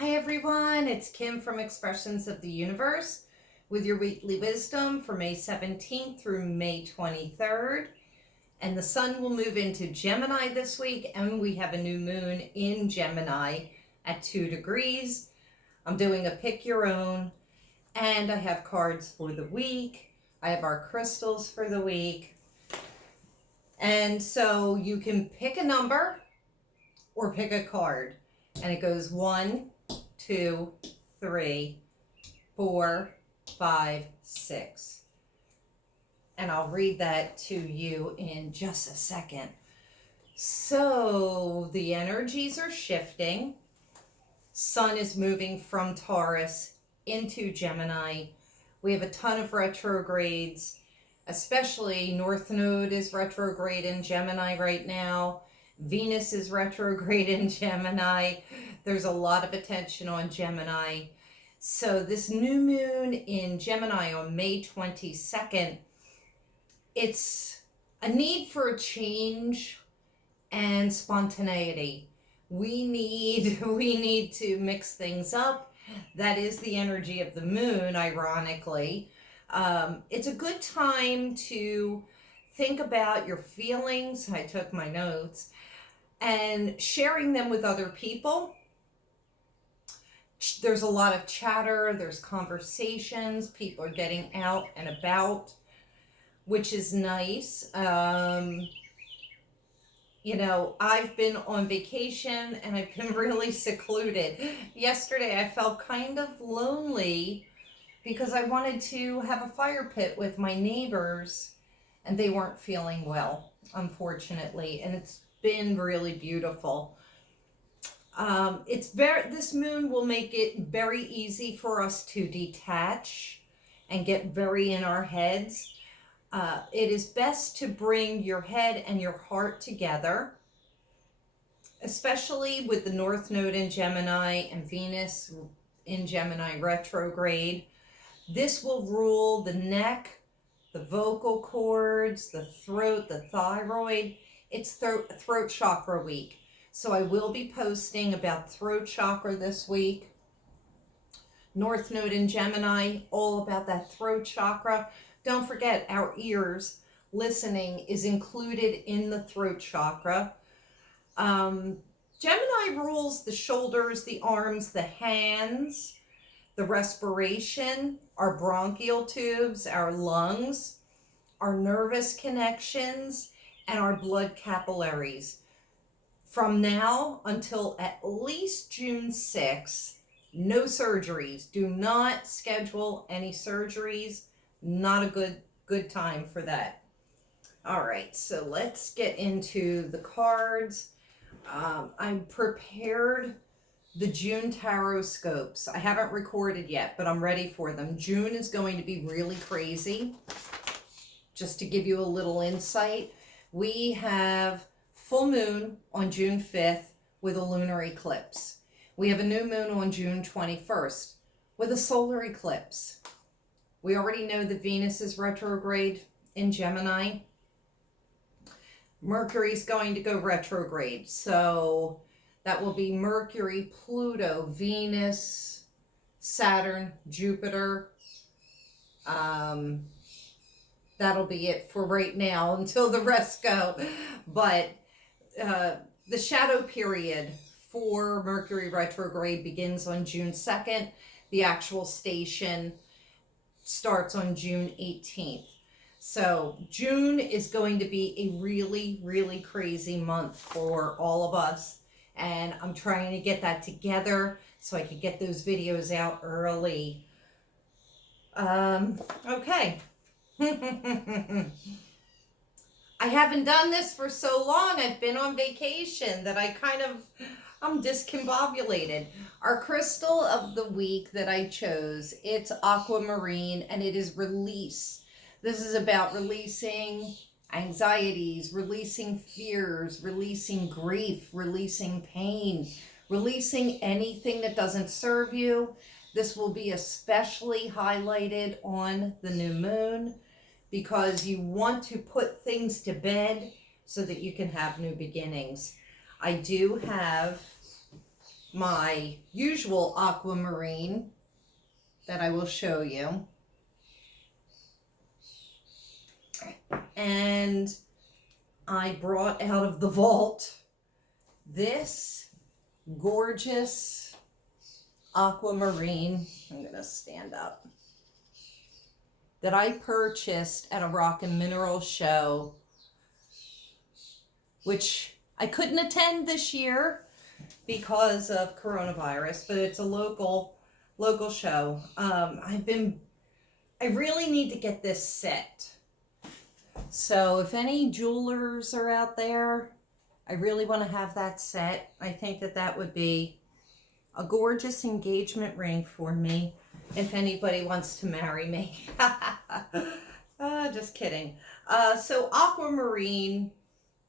Hi everyone, it's Kim from Expressions of the Universe with your weekly wisdom for May 17th through May 23rd. And the sun will move into Gemini this week, and we have a new moon in Gemini at 2 degrees. I'm doing a pick your own, and I have cards for the week. I have our crystals for the week. And so you can pick a number or pick a card, and it goes 1, 2, 3, 4, 5, 6. And I'll read that to you in just a second. So the energies are shifting. Sun is moving from Taurus into Gemini. We have a ton of retrogrades, especially North Node is retrograde in Gemini right now. Venus is retrograde in Gemini. There's a lot of attention on Gemini. So this new moon in Gemini on May 22nd, it's a need for a change and spontaneity. We need to mix things up. That is the energy of the moon, ironically. It's a good time to think about your feelings. I took my notes. And sharing them with other people. There's a lot of chatter, there's conversations, people are getting out and about, which is nice. I've been on vacation and I've been really secluded. Yesterday I felt kind of lonely because I wanted to have a fire pit with my neighbors and they weren't feeling well, unfortunately, and it's been really beautiful. This moon will make it very easy for us to detach and get very in our heads. It is best to bring your head and your heart together, especially with the North Node in Gemini and Venus in Gemini retrograde. This will rule the neck, the vocal cords, the throat, the thyroid. It's throat chakra week. So I will be posting about throat chakra this week. North Node in Gemini, all about that throat chakra. Don't forget, our ears, listening is included in the throat chakra. Gemini rules the shoulders, the arms, the hands, the respiration, our bronchial tubes, our lungs, our nervous connections, and our blood capillaries. From now until at least June 6th, no surgeries. Do not schedule any surgeries. Not a good time for that. All right, so let's get into the cards. I prepared the June tarot scopes. I haven't recorded yet, but I'm ready for them. June is going to be really crazy. Just to give you a little insight, we have full moon on June 5th with a lunar eclipse. We have a new moon on June 21st with a solar eclipse. We already know that Venus is retrograde in Gemini. Mercury's going to go retrograde. So that will be Mercury, Pluto, Venus, Saturn, Jupiter. That'll be it for right now until the rest go. But the shadow period for Mercury retrograde begins on June 2nd. The actual station starts on June 18th. So June is going to be a really, really crazy month for all of us. And I'm trying to get that together so I can get those videos out early. Okay. I haven't done this for so long. I've been on vacation that I'm discombobulated. Our crystal of the week that I chose, it's aquamarine, and it is release. This is about releasing anxieties, releasing fears, releasing grief, releasing pain, releasing anything that doesn't serve you. This will be especially highlighted on the new moon, because you want to put things to bed so that you can have new beginnings. I do have my usual aquamarine that I will show you. And I brought out of the vault this gorgeous aquamarine. I'm going to stand up. That I purchased at a rock and mineral show, which I couldn't attend this year because of coronavirus, but it's a local show. I really need to get this set. So if any jewelers are out there, I really want to have that set. I think that would be a gorgeous engagement ring for me if anybody wants to marry me. Just kidding. So aquamarine,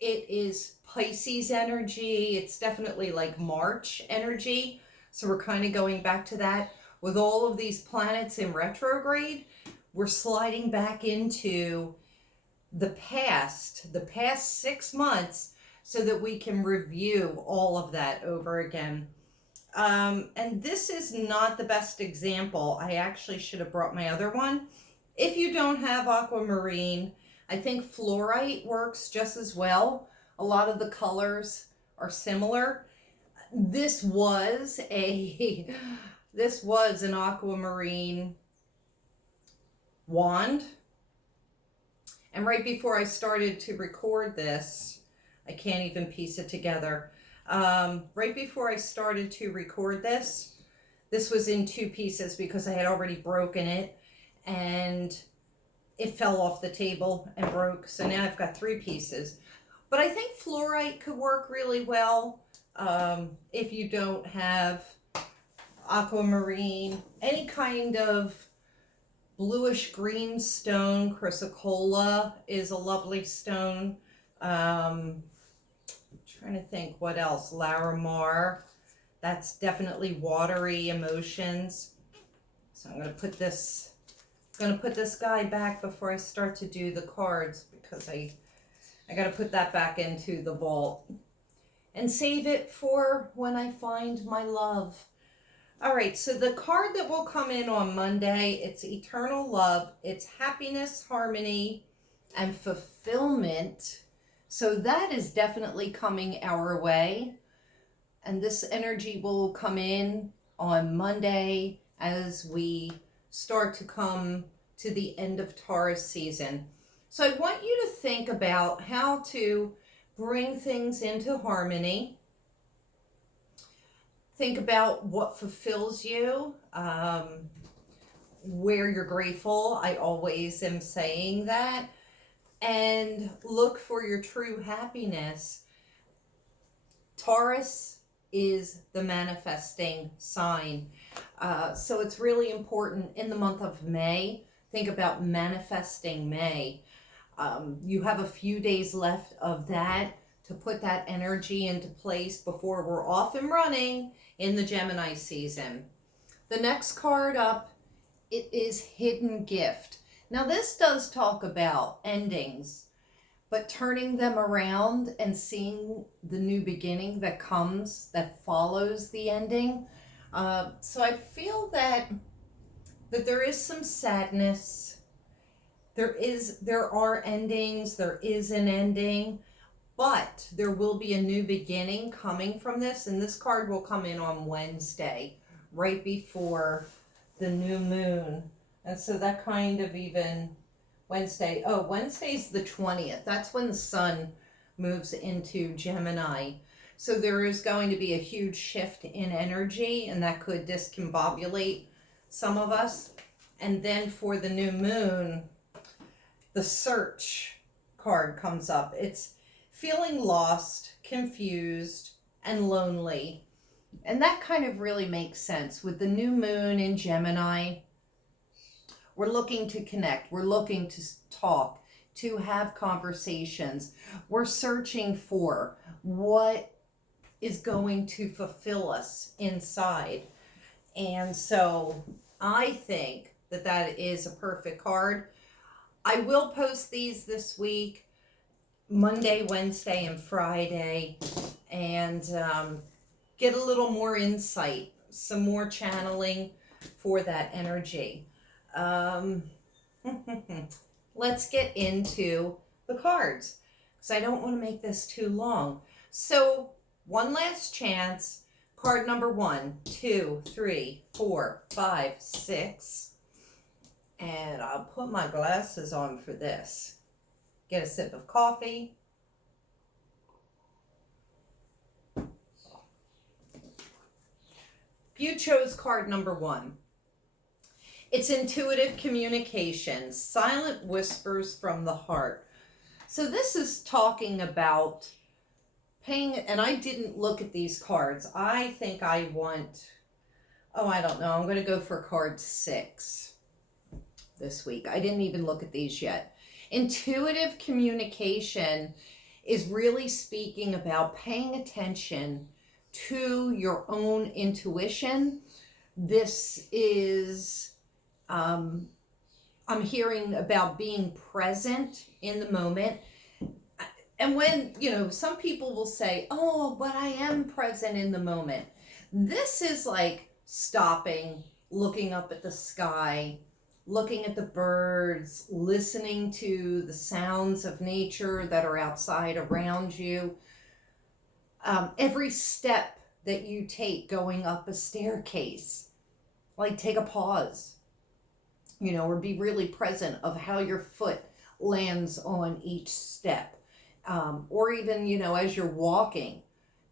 it is Pisces energy. It's definitely like March energy. So we're kind of going back to that. With all of these planets in retrograde, we're sliding back into the past 6 months so that we can review all of that over again. And this is not the best example. I actually should have brought my other one. If you don't have aquamarine, I think fluorite works just as well. A lot of the colors are similar. This was an aquamarine wand. And right before I started to record this, I can't even piece it together. Right before I started to record this was in 2 pieces because I had already broken it and it fell off the table and broke. So now I've got 3 pieces. But I think fluorite could work really well if you don't have aquamarine. Any kind of bluish green stone, chrysocolla is a lovely stone. Trying to think what else. Larimar, that's definitely watery emotions. So I'm going to put this guy back before I start to do the cards because I got to put that back into the vault and save it for when I find my love. All right, so the card that will come in on Monday, it's eternal love. It's happiness, harmony, and fulfillment. So that is definitely coming our way. And this energy will come in on Monday as we start to come to the end of Taurus season. So I want you to think about how to bring things into harmony. Think about what fulfills you, where you're grateful. I always am saying that. And look for your true happiness. Taurus is the manifesting sign. So it's really important in the month of May. Think about manifesting May. You have a few days left of that to put that energy into place before we're off and running in the Gemini season. The next card up, it is Hidden Gift. Now this does talk about endings, but turning them around and seeing the new beginning that comes, that follows the ending. So I feel that there is some sadness. There are endings, there is an ending, but there will be a new beginning coming from this. And this card will come in on Wednesday, right before the new moon. And so that kind of even Wednesday's the 20th. That's when the sun moves into Gemini. So there is going to be a huge shift in energy, and that could discombobulate some of us. And then for the new moon, the Search card comes up. It's feeling lost, confused, and lonely. And that kind of really makes sense. With the new moon in Gemini, we're looking to connect. We're looking to talk, to have conversations. We're searching for what is going to fulfill us inside. And so I think that is a perfect card. I will post these this week, Monday, Wednesday, and Friday. And get a little more insight, some more channeling for that energy. Let's get into the cards, because I don't want to make this too long. So one last chance. Card number 1, 2, 3, 4, 5, 6. And I'll put my glasses on for this. Get a sip of coffee. You chose card number 1. It's intuitive communication, silent whispers from the heart. So this is talking about paying, and I didn't look at these cards. I think I want, I don't know. I'm going to go for card 6 this week. I didn't even look at these yet. Intuitive communication is really speaking about paying attention to your own intuition. This is, I'm hearing about being present in the moment. And when, some people will say, oh, but I am present in the moment. This is like stopping, looking up at the sky, looking at the birds, listening to the sounds of nature that are outside around you. Every step that you take going up a staircase, like take a pause, or be really present of how your foot lands on each step. Or even, as you're walking,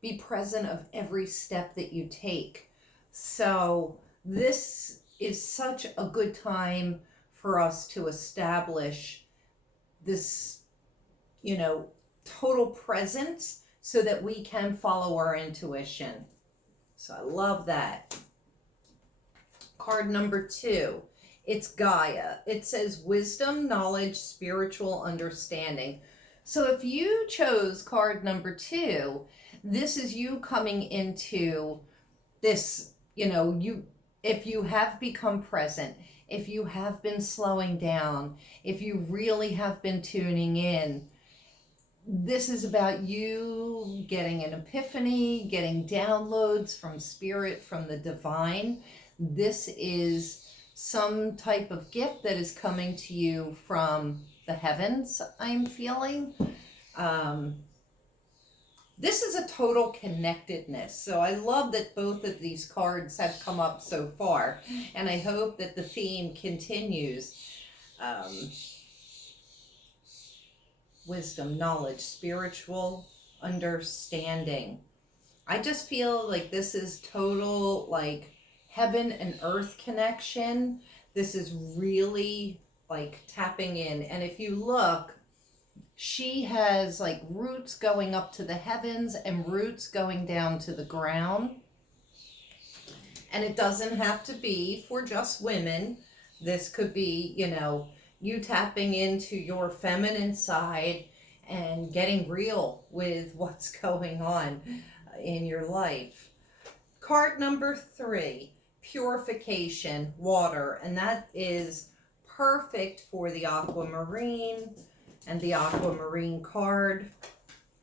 be present of every step that you take. So this is such a good time for us to establish this, total presence so that we can follow our intuition. So I love that. Card number 2, it's Gaia. It says wisdom, knowledge, spiritual understanding. So if you chose card number 2, this is you coming into this, if you have become present, if you have been slowing down, if you really have been tuning in, this is about you getting an epiphany, getting downloads from spirit, from the divine. This is some type of gift that is coming to you from the heavens, I'm feeling. This is a total connectedness. So I love that both of these cards have come up so far. And I hope that the theme continues. Wisdom, knowledge, spiritual understanding. I just feel like this is total, like, heaven and earth connection. This is really like tapping in. And if you look, she has like roots going up to the heavens and roots going down to the ground. And it doesn't have to be for just women. This could be, you tapping into your feminine side and getting real with what's going on in your life. Card number 3, purification, water. And that is perfect for the aquamarine and the aquamarine card.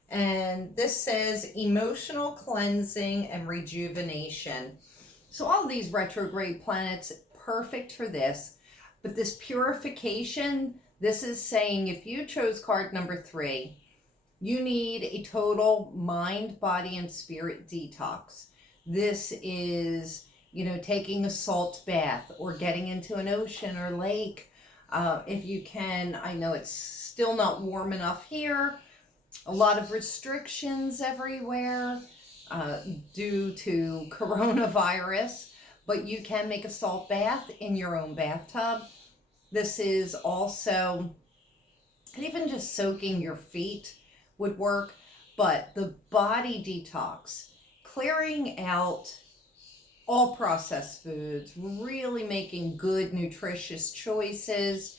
And this says emotional cleansing and rejuvenation. So all these retrograde planets, perfect for this. But this purification, this is saying if you chose card number 3, you need a total mind, body, and spirit detox. This is, taking a salt bath or getting into an ocean or lake. If you can, I know it's still not warm enough here. A lot of restrictions everywhere due to coronavirus, but you can make a salt bath in your own bathtub. This is also, even just soaking your feet would work, but the body detox, clearing out all processed foods, really making good, nutritious choices.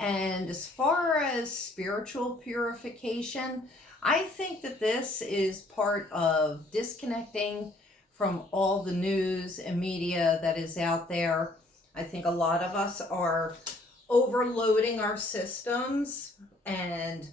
And as far as spiritual purification, I think that this is part of disconnecting from all the news and media that is out there. I think a lot of us are overloading our systems, and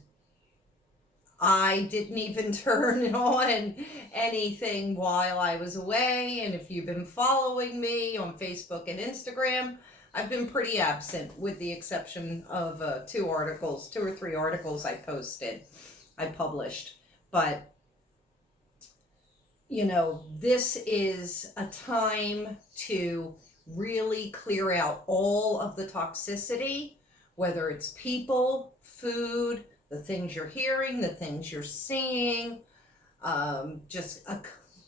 I didn't even turn on anything while I was away. And if you've been following me on Facebook and Instagram, I've been pretty absent with the exception of two or three articles I published. But, you know, this is a time to really clear out all of the toxicity, whether it's people, food, the things you're hearing, the things you're seeing, just a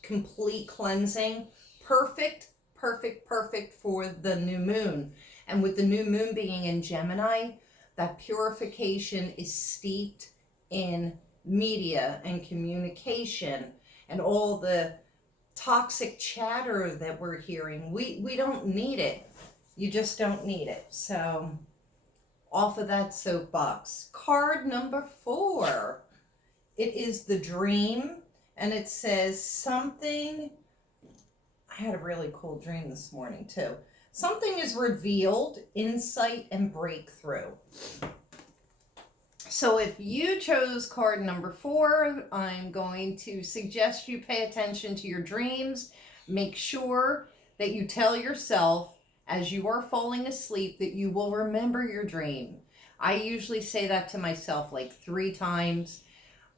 complete cleansing. Perfect, perfect, perfect for the new moon. And with the new moon being in Gemini, that purification is steeped in media and communication and all the toxic chatter that we're hearing. We don't need it. You just don't need it. So off of that soapbox. Card number 4. It is the dream, and it says something. I had a really cool dream this morning too. Something is revealed, insight and breakthrough. So if you chose card number 4, I'm going to suggest you pay attention to your dreams. Make sure that you tell yourself as you are falling asleep that you will remember your dream. I usually say that to myself like 3 times.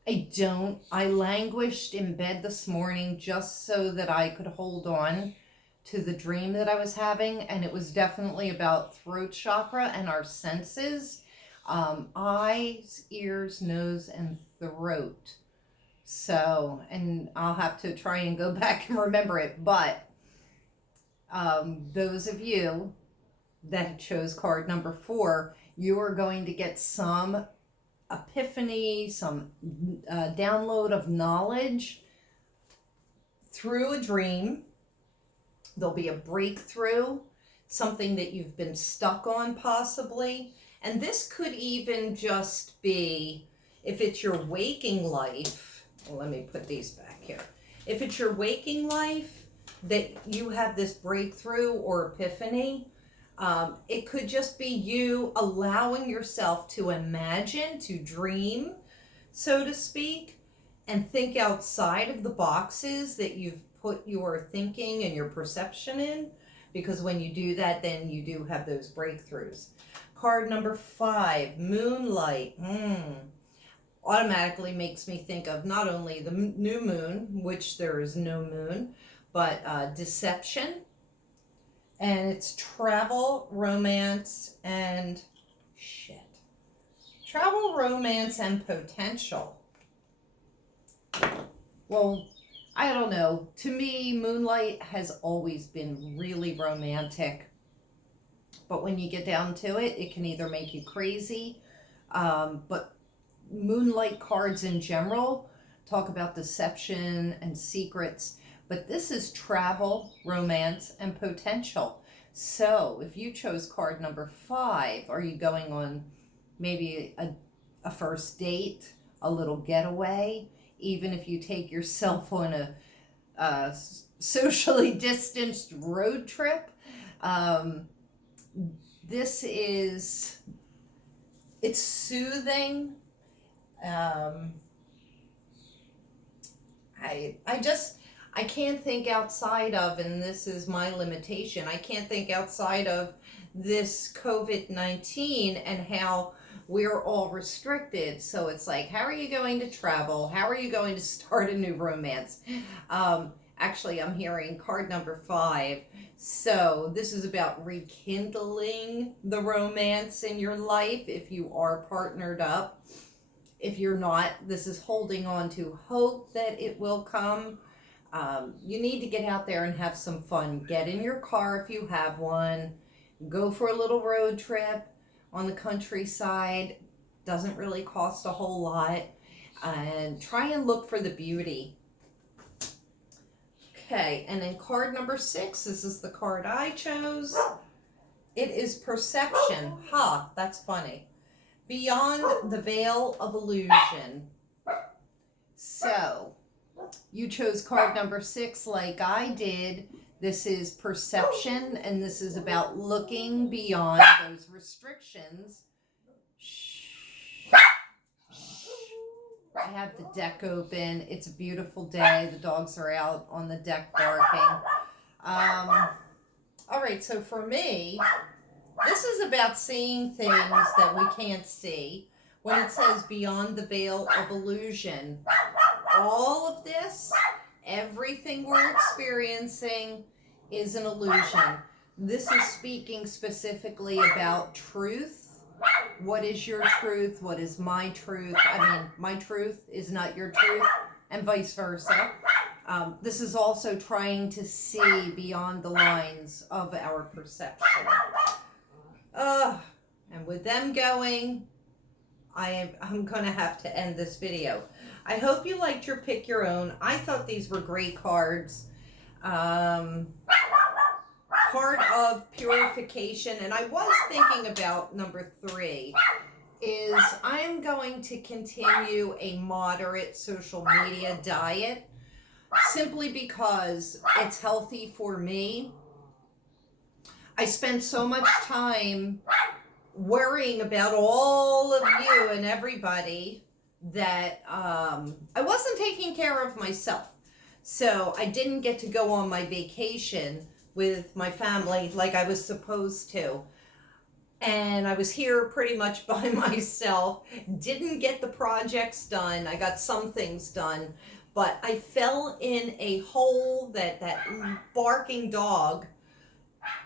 I languished in bed this morning just so that I could hold on to the dream that I was having. And it was definitely about throat chakra and our senses. Eyes, ears, nose, and throat. So, and I'll have to try and go back and remember it. But those of you that chose card number 4, you are going to get some epiphany, some download of knowledge through a dream. There'll be a breakthrough, something that you've been stuck on possibly. And this could even just be, if it's your waking life, well, let me put these back here. If it's your waking life that you have this breakthrough or epiphany, it could just be you allowing yourself to imagine, to dream, so to speak, and think outside of the boxes that you've put your thinking and your perception in. Because when you do that, then you do have those breakthroughs. Card number 5, moonlight. Automatically makes me think of not only the new moon, which there is no moon, but deception. And it's travel, romance, and travel, romance, and potential. Well, I don't know. To me, moonlight has always been really romantic. But when you get down to it, it can either make you crazy. But moonlight cards in general talk about deception and secrets. But this is travel, romance, and potential. So if you chose card number 5, are you going on maybe a first date, a little getaway? Even if you take yourself on a socially distanced road trip, this is, it's soothing. I can't think outside of, and this is my limitation, I can't think outside of this COVID-19 and how we're all restricted. So it's like, how are you going to travel? How are you going to start a new romance? Actually, I'm hearing card number 5. So this is about rekindling the romance in your life if you are partnered up. If you're not, this is holding on to hope that it will come. You need to get out there and have some fun. Get in your car if you have one. Go for a little road trip on the countryside. Doesn't really cost a whole lot. And try and look for the beauty. Okay, and then card number 6. This is the card I chose. It is perception. Ha, that's funny. Beyond the veil of illusion. So, you chose card number 6 like I did. This is perception, and this is about looking beyond those restrictions. I have the deck open. It's a beautiful day. The dogs are out on the deck barking. All right, so for me, this is about seeing things that we can't see. When it says beyond the veil of illusion, all of this, everything we're experiencing is an illusion. This is speaking specifically about truth. What is your truth? What is my truth? I mean, my truth is not your truth, and vice versa. This is also trying to see beyond the lines of our perception. And with them going, I'm going to have to end this video. I hope you liked your pick your own. I thought these were great cards. Part of purification, and I was thinking about number 3, is I'm going to continue a moderate social media diet simply because it's healthy for me. I spend so much time worrying about all of you and everybody that I wasn't taking care of myself. So I didn't get to go on my vacation with my family like I was supposed to. And I was here pretty much by myself. Didn't get the projects done. I got some things done. But I fell in a hole that barking dog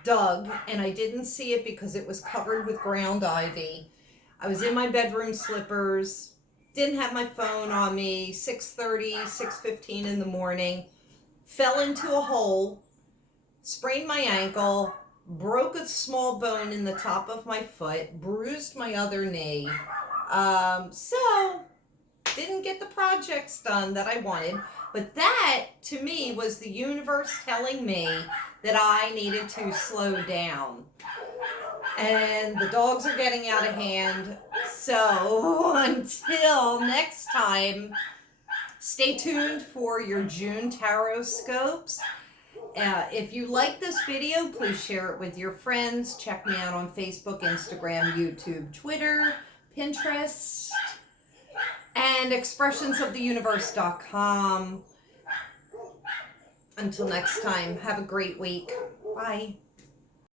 dug, and I didn't see it because it was covered with ground ivy. I was in my bedroom slippers, didn't have my phone on me, 6:30, 6:15 in the morning, fell into a hole, sprained my ankle, broke a small bone in the top of my foot, bruised my other knee. So didn't get the projects done that I wanted, but that to me was the universe telling me that I needed to slow down. And the dogs are getting out of hand. So until next time, stay tuned for your June tarot scopes. If you like this video, please share it with your friends. Check me out on Facebook, Instagram, YouTube, Twitter, Pinterest, and expressionsoftheuniverse.com. Until next time, have a great week. Bye.